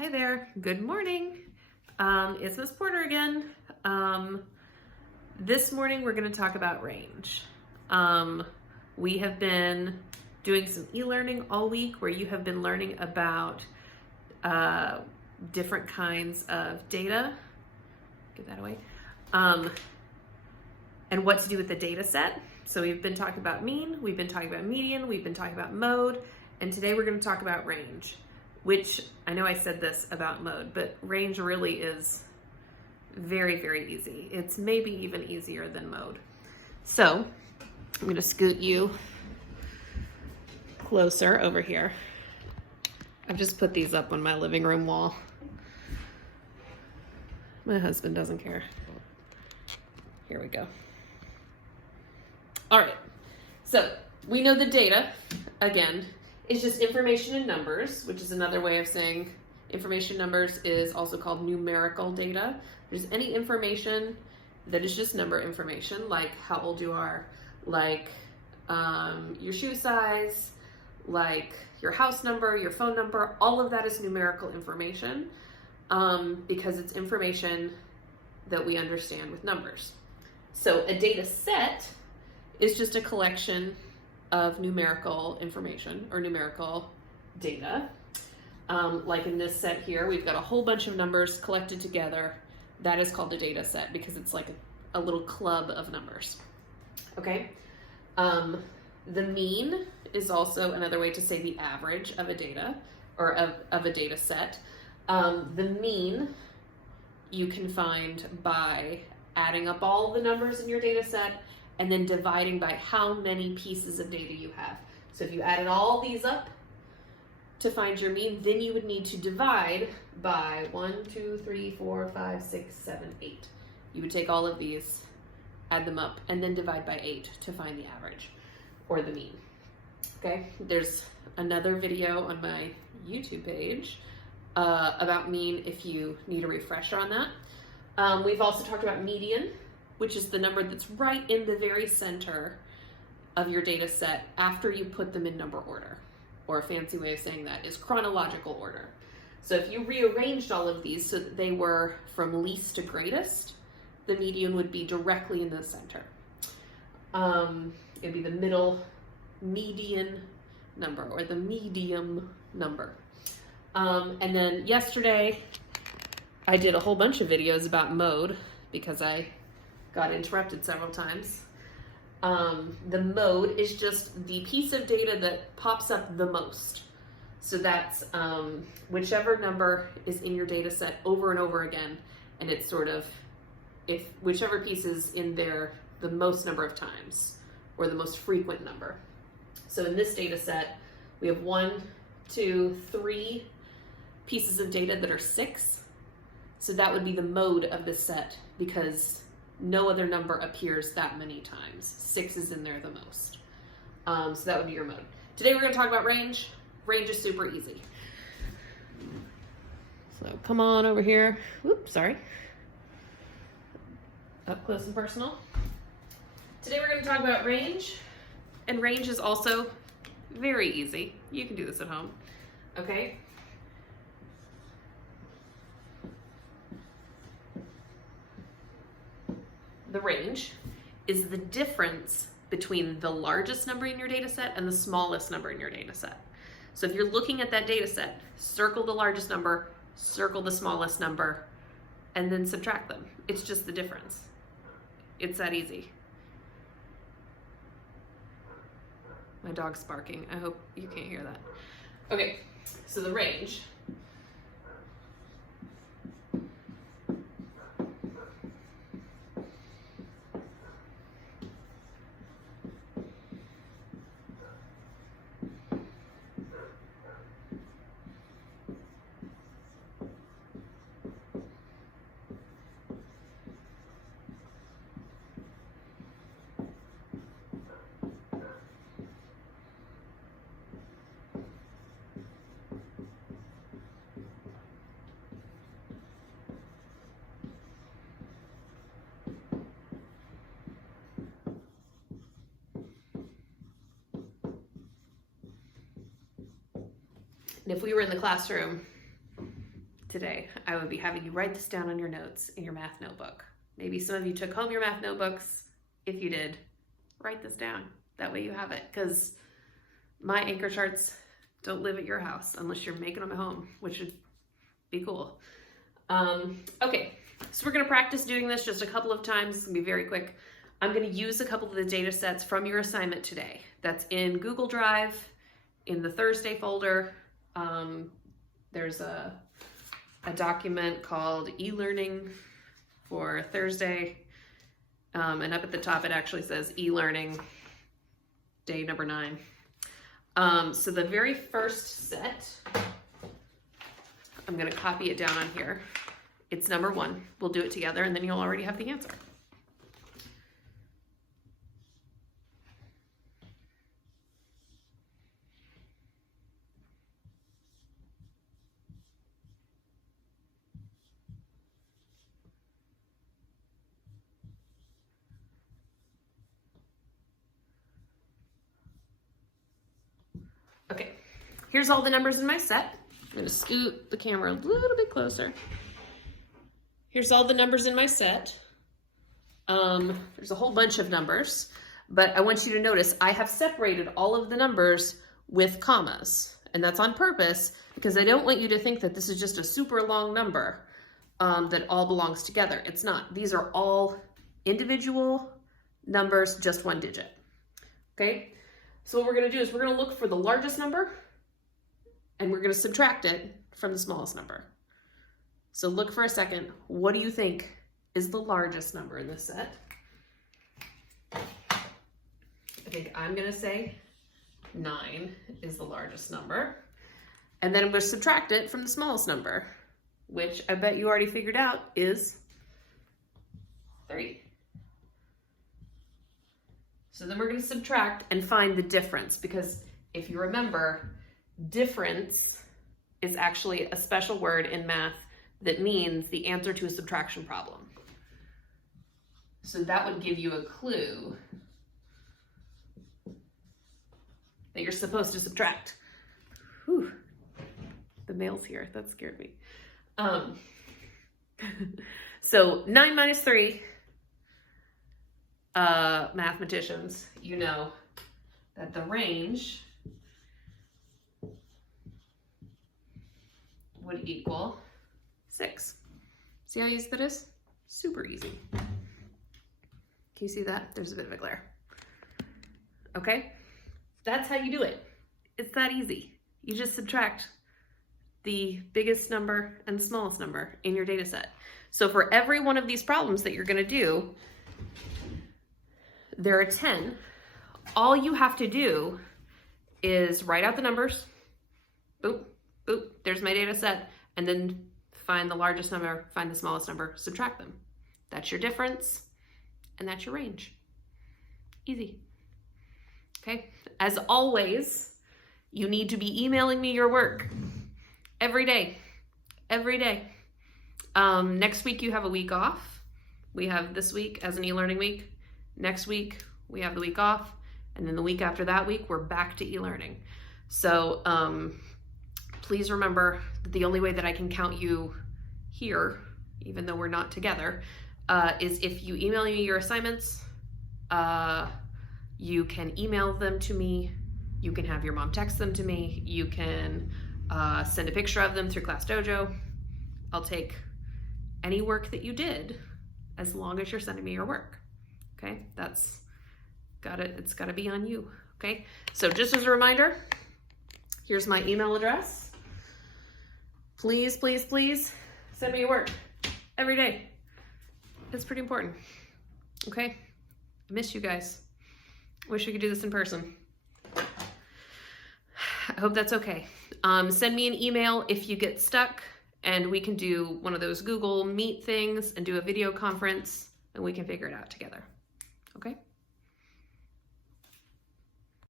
Hi there, good morning. It's Miss Porter again. This morning we're going to talk about range. We have been doing some e-learning all week where you have been learning about different kinds of data. Get that away. And what to do with the data set. So we've been talking about mean, we've been talking about median, we've been talking about mode, and today we're going to talk about range, which I know I said this about mode, but range really is very, very easy. It's maybe even easier than mode. So I'm going to scoot you closer over here. I've just put these up on my living room wall. My husband doesn't care. Here we go. All right, so we know the data, again, is just information in numbers, which is another way of saying information numbers is also called numerical data. There's any information that is just number information, like how old you are, like your shoe size, like your house number, your phone number, all of that is numerical information because it's information that we understand with numbers. So a data set is just a collection of numerical information or numerical data. Like in this set here, we've got a whole bunch of numbers collected together. That is called a data set because it's like a little club of numbers. Okay. The mean is also another way to say the average of a data or of a data set. The mean you can find by adding up all the numbers in your data set and then dividing by how many pieces of data you have. So if you added all these up to find your mean, then you would need to divide by 1, 2, 3, 4, 5, 6, 7, 8. You would take all of these, add them up, and then divide by 8 to find the average or the mean. Okay, there's another video on my YouTube page about mean if you need a refresher on that. We've also talked about median, which is the number that's right in the very center of your data set after you put them in number order, or a fancy way of saying that is chronological order. So if you rearranged all of these so that they were from least to greatest, the median would be directly in the center. It'd be the middle median number or the medium number. And then yesterday I did a whole bunch of videos about mode because I got interrupted several times. The mode is just the piece of data that pops up the most. So that's whichever number is in your data set over and over again, and it's sort of if whichever piece is in there the most number of times or the most frequent number. So in this data set, we have 1, 2, 3 pieces of data that are 6. So that would be the mode of the set because no other number appears that many times. 6 is in there the most. So that would be your mode. Today we're going to talk about range. Range is super easy. So come on over here. Whoops, sorry. Up close and personal. Today we're going to talk about range. And range is also very easy. You can do this at home. Okay? The range is the difference between the largest number in your data set and the smallest number in your data set. So if you're looking at that data set, circle the largest number, circle the smallest number, and then subtract them. It's just the difference. It's that easy. My dog's barking. I hope you can't hear that. Okay, so the range. And if we were in the classroom, today, I would be having you write this down on your notes in your math notebook. Maybe some of you took home your math notebooks. If you did, write this down. That way you have it, because my anchor charts don't live at your house unless you're making them at home, which would be cool. Okay, so we're gonna practice doing this just a couple of times. It's gonna be very quick. I'm gonna use a couple of the data sets from your assignment today. That's in Google Drive, in the Thursday folder. There's a document called e-learning for Thursday. And up at the top, it actually says e-learning day number 9. So the very first set, I'm gonna copy it down on here. It's number 1. We'll do it together and then you'll already have the answer. Okay, here's all the numbers in my set. I'm gonna scoot the camera a little bit closer. Here's all the numbers in my set. There's a whole bunch of numbers, but I want you to notice I have separated all of the numbers with commas, and that's on purpose because I don't want you to think that this is just a super long number that all belongs together. It's not. These are all individual numbers, just 1 digit. Okay? So what we're going to do is we're going to look for the largest number and we're going to subtract it from the smallest number. So look for a second. What do you think is the largest number in this set? I think I'm going to say 9 is the largest number. And then I'm going to subtract it from the smallest number, which I bet you already figured out is 3. So then we're going to subtract and find the difference, because if you remember, difference is actually a special word in math that means the answer to a subtraction problem. So that would give you a clue that you're supposed to subtract. Whew. The mail's here. That scared me. So 9 minus 3. Mathematicians, you know that the range would equal 6. See how easy that is? Super easy. Can you see that? There's a bit of a glare. Okay, that's how you do it. It's that easy. You just subtract the biggest number and the smallest number in your data set. So for every one of these problems that you're going to do, there are 10. All you have to do is write out the numbers. Boop, boop, there's my data set. And then find the largest number, find the smallest number, subtract them. That's your difference, and that's your range. Easy. Okay, as always, you need to be emailing me your work every day, every day. Next week you have a week off. We have this week as an e-learning week. Next week, we have the week off, and then the week after that week, we're back to e-learning. So please remember that the only way that I can count you here, even though we're not together, is if you email me your assignments. You can email them to me. You can have your mom text them to me. You can send a picture of them through Class Dojo. I'll take any work that you did as long as you're sending me your work. Okay, it's gotta be on you, okay? So just as a reminder, here's my email address. Please, please, please send me your work every day. It's pretty important, okay? I miss you guys. Wish we could do this in person. I hope that's okay. Send me an email if you get stuck, and we can do one of those Google Meet things and do a video conference, and we can figure it out together.